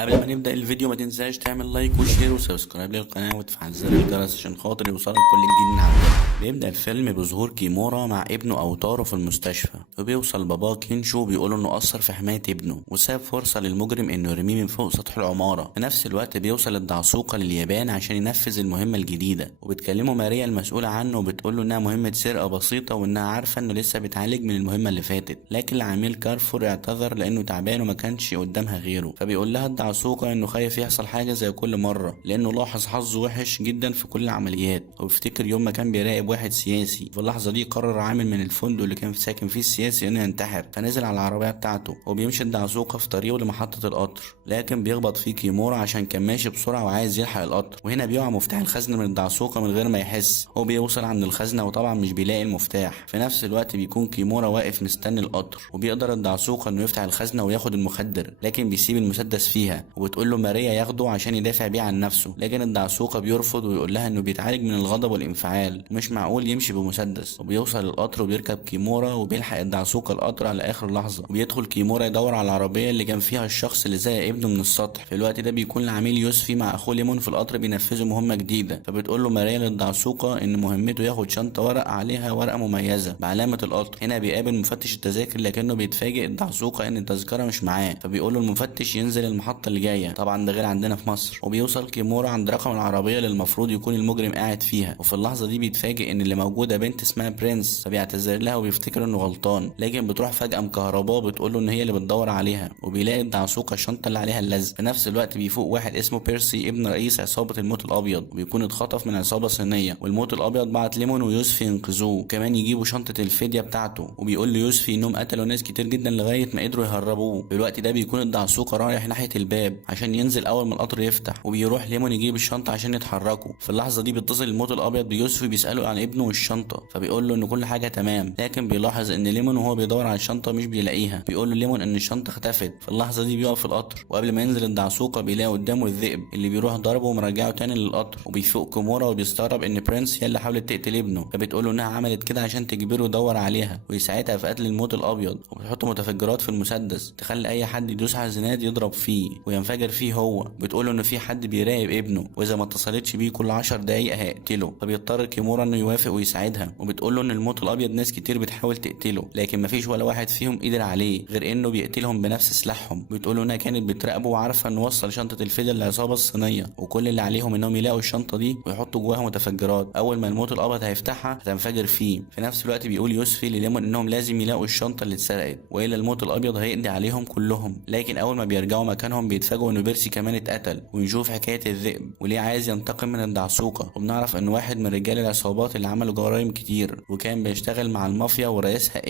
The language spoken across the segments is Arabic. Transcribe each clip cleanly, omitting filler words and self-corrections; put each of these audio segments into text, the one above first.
قبل ما نبدأ الفيديو ما تنساش تعمل لايك وشير وسبسكرايب للقناة وتفعل زر الجرس عشان خاطر يوصلك كل جديد من عندنا. بيبدأ الفيلم بظهور كيمورا مع ابنه أوتارو في المستشفى، وبيوصل باباه كينشو بيقوله إنه قصر في حماية ابنه وساب فرصة للمجرم إنه يرميه من فوق سطح العمارة. في نفس الوقت بيوصل الدعسوقة لليابان عشان ينفذ المهمة الجديدة، وبتكلمه ماريا المسؤولة عنه وبتقوله إنها مهمة سرقة بسيطة وإنها عارفة إنه لسه بيتعالج من المهمة اللي فاتت، لكن العميل كارفور اعتذر لأنه تعبان وما كانش قدامها غيره. فبيقول لها الدعسوقة إنه خايف يحصل حاجة زي كل مرة لأنه لاحظ حظه وحش جدا في كل العمليات، وبيفتكر يوم ما كان بيراقب واحد سياسي. في اللحظة دي قرر عامل من الفندق اللي كان ساكن فيه السياسي إنه ينتحر، فنزل على العربية بتاعته وبيمشي الدعسوقة في طريقه لمحطة القطر، لكن بيخبط فيه كيمورا عشان كان ماشي بسرعة وعايز يلحق القطر. وهنا بيقع مفتاح الخزنة من الدعسوقة من غير ما يحس. هو بيوصل عند الخزنة وطبعا مش بيلاقي المفتاح. في نفس الوقت بيكون كيمورا واقف مستني القطر، وبيقدر الدعسوقة إنه يفتح الخزنة وياخد المخدر، لكن بيسيب المسدس فيها وبتقول له ماريا ياخده عشان يدافع بيه عن نفسه. لكن الدعسوقة بيرفض ويقول لها إنه بيتعالج من الغضب والانفعال ومش معقول يمشي بمسدس. وبيوصل القطر وبيركب كيمورا وبيلحق الدعسوقة القطر على آخر لحظة، وبيدخل كيمورا يدور على العربية اللي كان فيها الشخص اللي زي ابنه من السطح. في الوقت ده بيكون العميل يوسفي مع أخوه ليمون في القطر بينفذوا مهمة جديدة، فبتقول له ماريا للدعسوقة إن مهمته ياخد شنطة ورق عليها ورقة مميزة بعلامة القطر. هنا بيقابل مفتش التذاكر لكنه بيتفاجئ الدعسوقة إن التذكرة مش معاه، فبيقول له المفتش ينزل المحطة اللي جاية، طبعا ده غير عندنا في مصر. وبيوصل كيمورا عند رقم العربية اللي المفروض يكون المجرم قاعد فيها، وفي اللحظة دي بيتفاجئ إن اللي موجودة بنت اسمها برنس، فبيعتذر لها وبيفتكر إنه غلطان، لكن بتروح فجأة مكهرباه بتقول له إن هي اللي بتدور عليها. وبيلاقي الدعسوقة الشنطة اللي عليها اللزق. في نفس الوقت بيفوق واحد اسمه بيرسي ابن رئيس عصابة الموت الأبيض، وبيكون اتخطف من عصابة صينية، والموت الأبيض بعت ليمون ويوسفي ينقذوه، كمان يجيبوا شنطة الفدية بتاعته. وبيقول ليوسفي إنهم قتلوا ناس كتير جدا لغاية ما قدروا يهربوه. في الوقت ده بيكون الدعسوقة رايح ناحية الباب عشان ينزل أول ما القطر يفتح، وبيروح ليمون يجيب الشنطة عشان يتحركوا. في اللحظة دي بيتصل الموت الأبيض بيوسفي بيسأله عن ابنه والشنطة، فبيقول له إن كل حاجة تمام، لكن بيلاحظ إن ليمون وهو بيدور على الشنطة مش بيلاقيها. بيقول له ليمون إن الشنطة اختفت. في اللحظة دي بيقف القطر، وقبل ما ينزل الدعسوقة بيلاقي قدامه الذئب اللي بيروح ضربه ومرجعه تاني للقطر. وبيفوق كومورا وبيستغرب إن برنس هي اللي حاولت تقتل ابنه، فبتقول له إنها عملت كده عشان تجبره يدور عليها ويساعدها في قتل الموت الأبيض، وبتحط متفجرات في المسدس تخلي أي حد يدوس على الزناد يضرب فيه وينفجر فيه هو. بتقول له إن في حد بيراقب ابنه وإذا ما اتصلتش بيه كل 10 دقايق هيقتله، فبيضطر كيمورا إنه يوافق ويساعدها. وبتقول له إن الموت الأبيض ناس كتير بتحاول تقتله لكن مفيش ولا واحد فيهم قدر عليه غير إنه بيقتلهم بنفس سلاحهم. بتقول له إنها كانت بتراقبه وعارفة إنه وصل شنطة الفدية للعصابة الصينية، وكل اللي عليهم إنهم يلاقوا الشنطة دي ويحطوا جواها متفجرات. أول ما الموت الأبيض هيفتحها هتنفجر فيه. في نفس الوقت بيقول يوسفي لليمون إنهم لازم يلاقوا الشنطة اللي اتسرقت وإلا الموت الأبيض هيقضي عليهم كلهم. لكن أول ما بيرجعوا مكانهم بيتفاجئوا إن بيرسي كمان اتقتل، ونشوف حكاية الذئب وليه عايز ينتقم من الدعسوقة. وبنعرف إن واحد من رجال العصابات اللي عملوا جرائم كتير وكان بيشتغل مع المافيا ورئيسها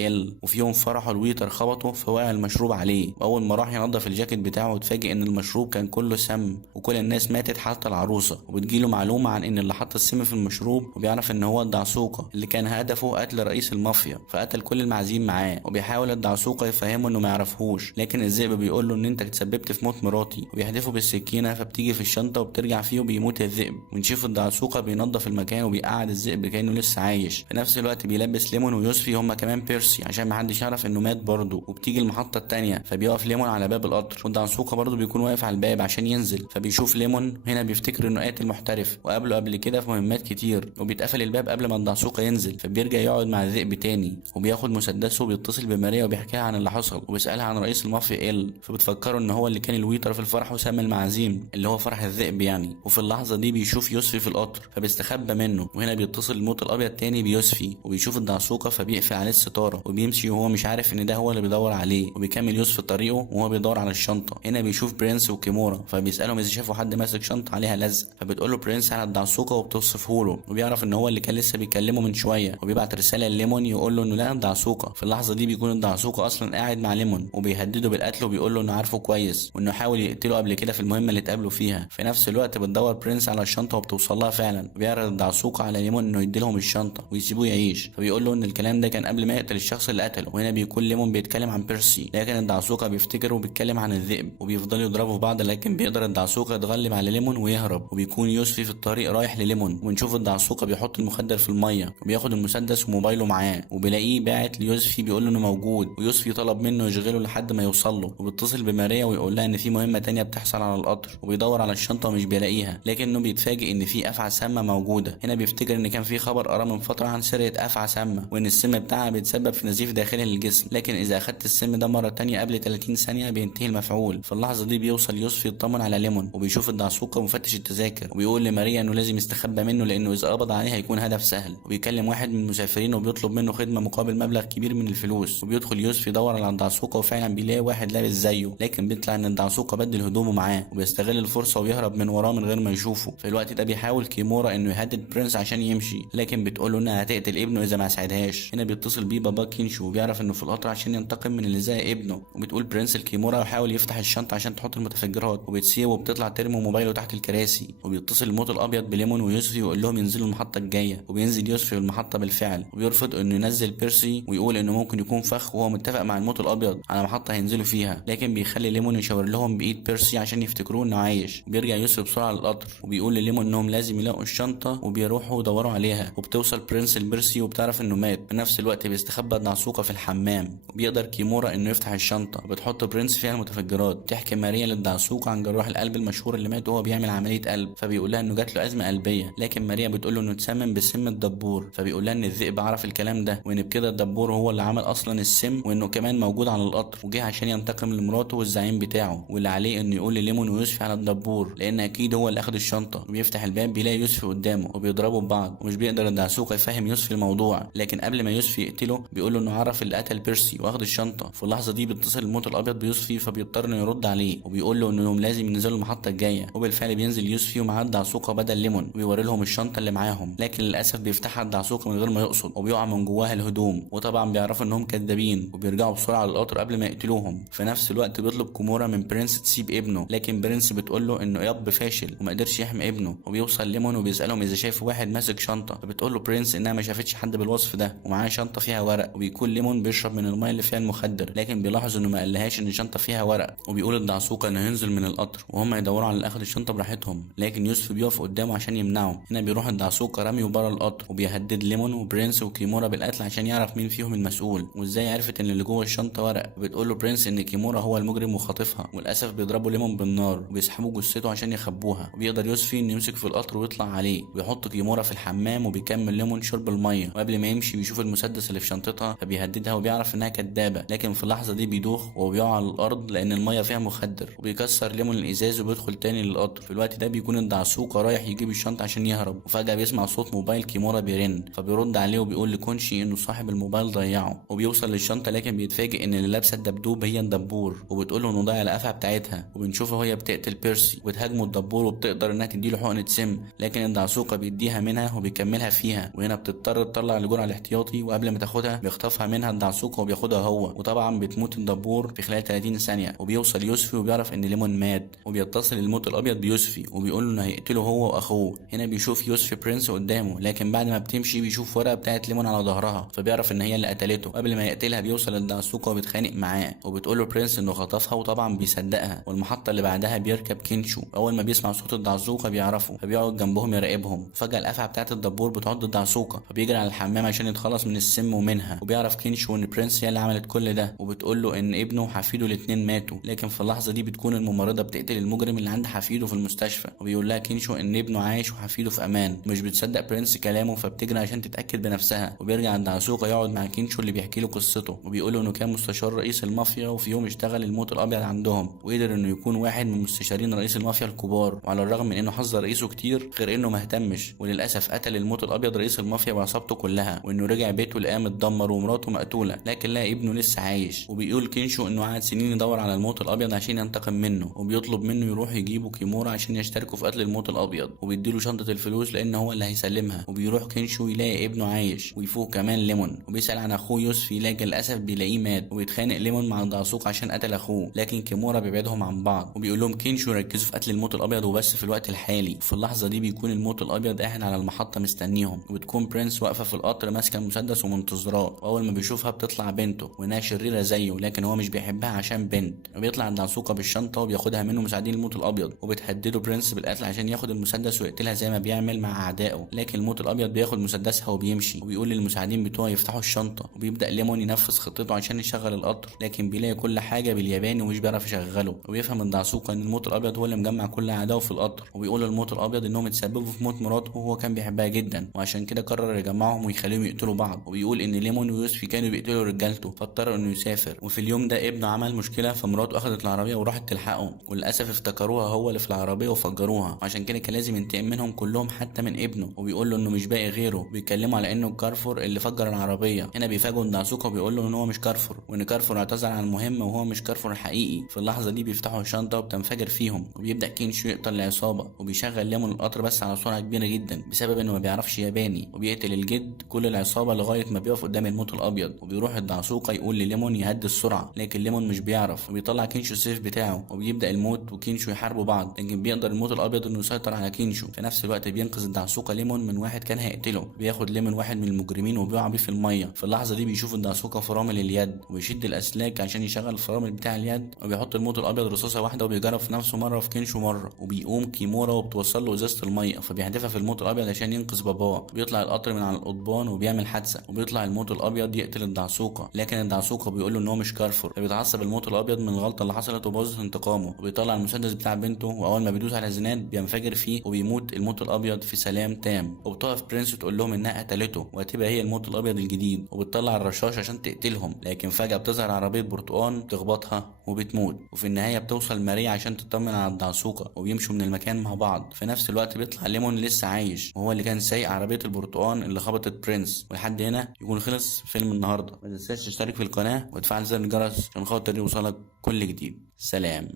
وفي يوم فرحوا الويتر خبطه فوقع المشروب عليه، وأول ما راح ينضف الجاكيت بتاعه اتفاجئ إن المشروب كان كله سم وكل الناس ماتت حتى العروسة. وبتجيله معلومة عن إن اللي حط السم في المشروب، وبيعرف إن هو الدعسوقة اللي كان هدفه قتل رئيس المافيا، فقتل كل المعازيم معاه. وبيحاول الدعسوقة يفهمه إنه ما يعرفهوش، لكن الذئب بيقول له إن أنت تسببت في موت مراتي، وبيحدفه بالسكينة فبتيجي في الشنطة وبترجع فيه وبيموت الذئب. ونشوف الدعسوقة بينظف المكان وبيقعد الذئب كأنه لسه عايش. في نفس الوقت بيلبس ليمون ويوسفي هما كمان بيرسي عشان محدش يعرف إنه مات برضه. وبتيجي المحطة التانية فبيقف ليمون على باب القطر، والدعسوقة برضه بيكون واقف على الباب عشان ينزل، فبيشوف ليمون. هنا بيفتكر إنه قاتل محترف وقابله قبل كده في مهمات كتير، وبيتقفل الباب قبل ما الدعسوقة ينزل، فبيرجع يقعد مع الذئب تاني وبياخد مسدسه وبيتصل بماريا وبيحكيها عن اللي حصل وبيسألها عن رئيس المافيا فبتفكره إن هو اللي كان الويتر في الفرح وسام المعازيم اللي هو فرح الذئب يعني. وفي اللحظة دي بيشوف يوسفي في القطر فبيستخبى منه، وهنا بيتصل الموت الأبيض تاني بيوسفي وبيشوف الدعسوقة فبيقفل عليه الستارة وبيمشي وهو مش عارف إن ده هو اللي بيدور عليه. وبيكمل يوسفي طريقه وهو بيدور على الشنطة. هنا بيشوف برنس وكيمورا فبيسألهم إذا شافوا حد ماسك شنطة عليها لزق، فبتقول له برنس على الدعسوقة وبتوصفه له، وبيعرف إن هو اللي كان لسه بيكلمه من شوية، وبيبعت رسالة لليمون يقول له إنه لقى الدعسوقة. في اللحظة دي بيكون الدعسوقة أصلا قاعد مع ليمون وبيهدده بالقتل وبيقول له إنه عارفه كويس وإنه حاول يقتله قبل كده في المهمة اللي اتقابلوا فيها. في نفس الوقت بتدور برنس على الشنطة وبتوصل لها فعلا، وبيعرض الدعسوقة على ليمون إنه يديلهم الشنطة ويسيبوه يعيش، فبيقول له إن الكلام ده كان قبل ما يقتل الشخص اللي قتله. وهنا بيكون ليمون بيتكلم عن بيرسي، لكن الدعسوقة بيفتكر وبيتكلم عن الذئب وبيفضلوا يضربوا في بعض، لكن بيقدر الدعسوقة يتغلب على ليمون ويهرب. وبيكون يوسفي في الطريق رايح لليمون، ونشوف الدعسوقة بيحط المخدر في المية وبياخد المسدس وموبايله معاه، وبيلاقيه باعت ليوسفي بيقول له إنه موجود، ويوسفي طلب منه يشغله لحد ما يوصل له. وبيتصل بماريا ويقول لها إن في مهمة تانية بتحصل على القطر، وبيدور على الشنطة ومش بيلاقيها، لكنه بيتفاجئ ان في افعى سامة موجودة. هنا بيفتكر ان كان في خبر قراه من فترة عن سرقة افعى سامة، وان السم بتاعها بيتسبب في نزيف داخلي للجسم، لكن اذا اخدت السم ده مرة تانية قبل 30 ثانية بينتهي المفعول. في اللحظة دي بيوصل يوسف يطمن على ليمون، وبيشوف الدعسوقة ومفتش التذاكر، وبيقول لماريا انه لازم يستخبى منه لانه اذا قبض عليه هيكون هدف سهل. وبيكلم واحد من المسافرين وبيطلب منه خدمة مقابل مبلغ كبير من الفلوس. وبيدخل يوسف يدور على الدعسوقة وفعلا بيلاقي واحد لابس زيه، لكن بيطلع ان الدعسوقة بدل هدومه معاه، وبيستغل الفرصة ويهرب من وراه من غير ما يشوفه. في الوقت ده بيحاول كيمورا انه يهدد برنس عشان يمشي، لكن بتقوله انها هتقتل ابنه اذا ما ساعدهاش. هنا بيتصل بيه بابا كينشو وبيعرف انه في القطر عشان ينتقم من اللي زي ابنه. وبتقول برنس لكيمورا ويحاول يفتح الشنطة عشان تحط المتفجرات، وبتسيبه وبتطلع ترمي موبايله تحت الكراسي. وبيتصل الموت الابيض بليمون ويوسفي ويقول لهم ينزلوا المحطة الجاية، وبينزل يوسفي المحطة بالفعل، وبيرفض انه ينزل بيرسي ويقول انه ممكن يكون فخ، وهو متفق مع الموت الابيض على محطة هينزلوا فيها، لكن بيخلي ليمون يشاور لهم بايد بيرسي عشان يفتكروه انه عايش. وبيرجع يوسف بسرعة للقطر وبيقول لليمون انهم لازم يلاقوا الشنطة، وبيروحوا يدوروا عليها. وبتوصل برنس لبيرسي وبتعرف انه مات. في نفس الوقت بيستخبى الدعسوقة في الحمام، وبيقدر كيمورا انه يفتح الشنطة، وبتحط برنس فيها المتفجرات. بتحكي ماريا للدعسوقة عن جراح القلب المشهور اللي مات وهو بيعمل عملية قلب، فبيقول لها انه جات له ازمة قلبية، لكن ماريا بتقول له انه اتسمم بسم الدبور، فبيقول لها ان الذئب عرف الكلام ده، وان بكده الدبور هو اللي عمل اصلا السم، وانه كمان موجود على القطر وجه عشان ينتقم لمراته والزعيم بتاعه، واللي عليه انه يقول لليمون ويوسفي على الدبور لان اكيد هو اللي اخد الشنطة. وبيفتح الباب بيلاقي يوسفي قدامه وبيضربوا ببعض، ومش بيقدر الدعسوقة يفهم يوسفي الموضوع، لكن قبل ما يوسفي يقتله بيقول له انه عرف اللي قتل بيرسي واخد الشنطة. في اللحظة دي بيتصل الموت الابيض بيوسفي، فبيضطر انه يرد عليه وبيقول له انهم لازم ينزلوا المحطة الجاية. وبالفعل بينزل يوسفي ومعاه الدعسوقة بدل ليمون، وبيوري لهم الشنطة اللي معاهم، لكن للاسف بيفتحها الدعسوقة من غير ما يقصد، وبيقع من جواها الهدوم. وطبعا بيعرفوا انهم كدابين، وبيرجعوا بسرعة للقطر قبل ما يقتلوهم. في نفس الوقت بيطلب كيمورا من برنس تسيب ابنه، لكن برنس بتقول له انه اب فاشل وما قدرش يحمي ابنه. وبيوصل ليمون وبيسالهم اذا شايف واحد ماسك شنطه، فبتقول له برنس انها ما شافتش حد بالوصف ده، ومعاه شنطه فيها ورق. وبيكون ليمون بيشرب من الميه اللي فيها المخدر، لكن بيلاحظ انه ما قالهاش ان الشنطه فيها ورق. وبيقول الدعسوقه انه ينزل من القطر وهم يدوروا على اللي اخد الشنطه براحتهم، لكن يوسف بيقف قدامه عشان يمنعه. هنا بيروح الدعسوقه رميه بره القطر، وبيهدد ليمون وبرنس وكيمورا بالقتل عشان يعرف مين فيهم المسؤول وازاي عرفت ان اللي جوه الشنطه ورق. بتقول له برنس ان كيمورا هو المجرم وخاطفها، وللاسف بيضربوا ليمون بالنار وبيسحبوا جثته عشان يخبوها. وبيقدر يوسفي انه يمسك في القطر ويطلع عليه، ويحط كيمورا في الحمام، وبيكمل ليمون شرب الميه. وقبل ما يمشي بيشوف المسدس اللي في شنطتها، فبيهددها وبيعرف انها كدابه، لكن في اللحظه دي بيدوخ وبيقع على الارض لان الميه فيها مخدر. وبيكسر ليمون الازاز وبيدخل تاني للقطر. في الوقت ده بيكون الدعسوقه رايح يجيب الشنطه عشان يهرب، وفجاه بيسمع صوت موبايل كيمورا بيرن، فبيرد عليه وبيقول لكونشي انه صاحب الموبايل ضيعه. وبيوصل للشنطه، لكن بيتفاجئ ان اللي لابسه الدبدوب هي الدبور، وبتقول له انه ضيع القفا بتاعتها. وبنشوفها وهي بتقتل بيرسي وبتهاجمه الدبور، وبتقدر انها تديله حقنه سم، لكن الدعسوقه بيديها منها وبيكملها فيها. وهنا بتضطر تطلع الجرعه الاحتياطي، وقبل ما تاخدها بيخطفها منها الدعسوقه وبياخدها هو. وطبعا بتموت الدبور في خلال 30 ثانيه. وبيوصل يوسفي وبيعرف ان ليمون مات، وبيتصل الموت الابيض بيوسفي وبيقول له انه هيقتله هو واخوه. هنا بيشوف يوسفي برنس قدامه، لكن بعد ما بتمشي بيشوف ورقه بتاعت ليمون على ظهرها، فبيعرف ان هي اللي قتلته. قبل ما يقتلها بيوصل الدعسوقه وبيتخانق معاه، وبتقول له برنس انه خطفها، وطبعا بيصدقها. والمحطه اللي بعدها بيركب كينشو. اول ما بيسمع صوت الدعسوقه بيعرفه، فبيقعد جنبهم يراقبهم. فجاه القفعه بتاعت الدبور بتعض الدعسوقه، فبيجري على الحمام عشان يتخلص من السم ومنها. وبيعرف كينشو ان برنس هي اللي عملت كل ده، وبتقول له ان ابنه وحفيده الاتنين ماتوا. لكن في اللحظه دي بتكون الممرضه بتقتل المجرم اللي عند حفيده في المستشفى، وبيقول لها كينشو ان ابنه عايش وحفيده في امان. مش بتصدق برنس كلامه، فبتجري عشان تتاكد بنفسها. وبيرجع الدعسوقه يقعد مع كينشو اللي بيحكي له قصته، وبيقول له انه كان مستشار رئيس المافيا، وفي يوم اشتغل الموت الابيض عندهم، وقدر انه يكون واحد من مستشارين رئيس المافيا الكبار. وعلى الرغم من انه حذر رئيسه كتير، غير انه ما اهتمش، وللاسف قتل الموت الابيض رئيس المافيا وعصابته كلها. وانه رجع بيته لقاه متدمر ومراته مقتوله، لكن لقى ابنه لسه عايش. وبيقول كينشو انه قعد سنين يدور على الموت الابيض عشان ينتقم منه، وبيطلب منه يروح يجيبوا كيمورا عشان يشتركوا في قتل الموت الابيض، وبيديله شنطه الفلوس لان هو اللي هيسلمها. وبيروح كينشو يلاقي ابنه عايش، ويفوق كمان ليمون. وبيسال عن اخوه يوسفي، لكن للاسف بيلاقيه مات. وبيتخانق ليمون مع الدعسوق عشان قتل اخوه، لكن كيمورا بيبعدهم عن بعض، وبيقول لهم كينشو ركزوا في قتل الموت الابيض وبس في الوقت الحالي. في اللحظه دي بيكون الموت الابيض قاعد على المحطه مستنيهم، وبتكون برنس واقفه في القطر ماسكه المسدس ومنتظراه. واول ما بيشوفها بتطلع بنته، وانها شريره زيه، لكن هو مش بيحبها عشان بنت. وبيطلع الدعسوقه بالشنطه وبياخدها منه مساعدين الموت الابيض، وبتهدده برنس بالقتل عشان ياخد المسدس ويقتلها زي ما بيعمل مع اعدائه. لكن الموت الابيض بياخد مسدسها وبيمشي، وبيقول للمساعدين بتوعه يفتحوا الشنطه. وبيبدا ليمون ينفذ خطته عشان يشغل القطر، لكن بيلاقي كل حاجه بالياباني ومش بيعرف يشغله. عمله. وبيفهم الدعسوقة ان الموت الابيض هو اللي مجمع كل اعدائه في القطر، وبيقول للموت الابيض انهم اتسببوا في موت مراته وهو كان بيحبها جدا، وعشان كده قرر يجمعهم ويخليهم يقتلوا بعض. وبيقول ان ليمون ويوسفي كانوا بيقتلوا رجالته، فاضطر انه يسافر. وفي اليوم ده ابنه عمل مشكله، فمراته اخذت العربيه وراحت تلحقهم، وللاسف افتكروها هو اللي في العربيه وفجروها، عشان كده كان لازم ينتقم منهم كلهم حتى من ابنه. وبيقول له انه مش باقي غيره، بيكلموا على انه كارفور اللي فجر العربيه. هنا بيفاجئوا الدعسوقة وبيقول له ان هو مش كارفور، وان كارفور اعتذر عن المهمه وهو مش كارفور الحقيقي. في اللحظه دي بيفتحوا الشنطه وبتنفجر فيهم، وبيبدا كينشو يقتل العصابه، وبيشغل ليمون القطر بس على سرعه كبيره جدا بسبب انه ما بيعرفش ياباني، وبيقتل الجد كل العصابه لغايه ما بيقف قدام الموت الابيض. وبيروح الدعسوقة يقول لليمون يهدي السرعه، لكن ليمون مش بيعرف، وبيطلع كينشو السيف بتاعه، وبيبدا الموت وكينشو يحاربوا بعض، لكن بيقدر الموت الابيض انه يسيطر على كينشو. في نفس الوقت بينقذ الدعسوقة ليمون من واحد كان هيقتله، بياخد ليمون واحد من المجرمين وبيقع بيه في الميه. في اللحظه دي بيشوف الدعسوقة فرامل اليد، وبيشد الاسلاك عشان يشغل الفرامل بتاع اليد، وبيحط الموت الابيض رصاصه واحده وبيجرب في نفسه مره في كينشو مره، وبيقوم كيمورا وبتوصل له ازازه الميه، فبيحدفها في الموت الابيض عشان ينقذ باباه. بيطلع القطر من على القضبان وبيعمل حادثه، وبيطلع الموت الابيض يقتل الدعسوقة، لكن الدعسوقة بيقول له ان هو مش كارفور. فبيتعصب الموت الابيض من الغلطه اللي حصلت وبوظت انتقامه، وبيطلع المسدس بتاع بنته، واول ما بيدوس على زناد بينفجر فيه وبيموت الموت الابيض في سلام تام. وبتقف برنس تقول لهم انها قتلته وهتبقى هي الموت الابيض الجديد، وبتطلع الرشاش عشان تقتلهم، لكن فجاه بتظهر عربيه برتقان تخبطها وبتموت. وفي النهايه بتوصل ماريا عشان تطمن على الدعسوقة، وبيمشوا من المكان مع بعض. في نفس الوقت بيطلع ليمون لسه عايش، وهو اللي كان سايق عربيه البرتقان اللي خبطت برنس. ولحد هنا يكون خلص فيلم النهارده. ما تنساش تشترك في القناه وتفعل زر الجرس عشان خاطر يوصلك كل جديد. سلام.